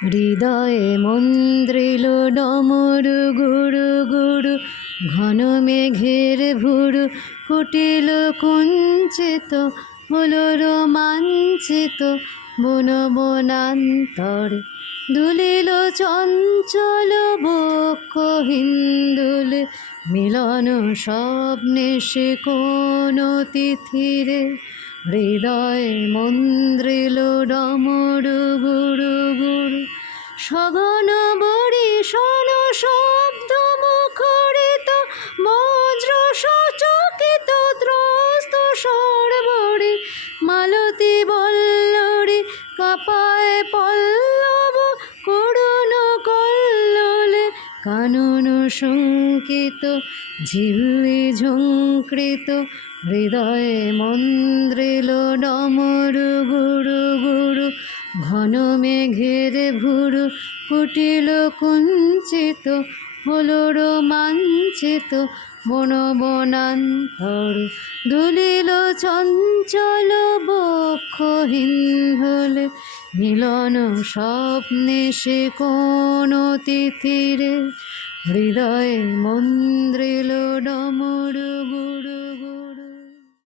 হৃদয়ে মন্দ্রিল ডমরু গুরু গুরু, ঘন মেঘের ভুরু কুটিল কুঞ্চিত, হলো রোমাঞ্চিত বন বনান্তরে। দুলিল চঞ্চল বক্ষ হিন্দুলে, মিলন স্বপ্নে সে কোন তিথিরে। হৃদয়ে মন্দ্রিল ডমরু গুরু গুরু, সঘন বরিশন শব্দ মুখরিত, বজ্র সচকিত ত্রস্ত সর্বরে। মালতী বল্লরী কাপায় পল্লব, করুণ কল্লোলে কানন শঙ্কিত, ঝিল্লি ঝঙ্কৃত। হৃদয়ে মন্দ্রিল ডমরু গুরু গুরু, ঘন মেঘের ভুরু কুটিল কুঞ্চিত, হলো রোমাঞ্চিত বন বনান্তর। দুলিল চঞ্চল বক্ষ হিন্দুলে, মিলন স্বপ্নে সে কোন তিথিরে। হৃদয়ে মন্দ্রিল ডমরু গুরু গুরু।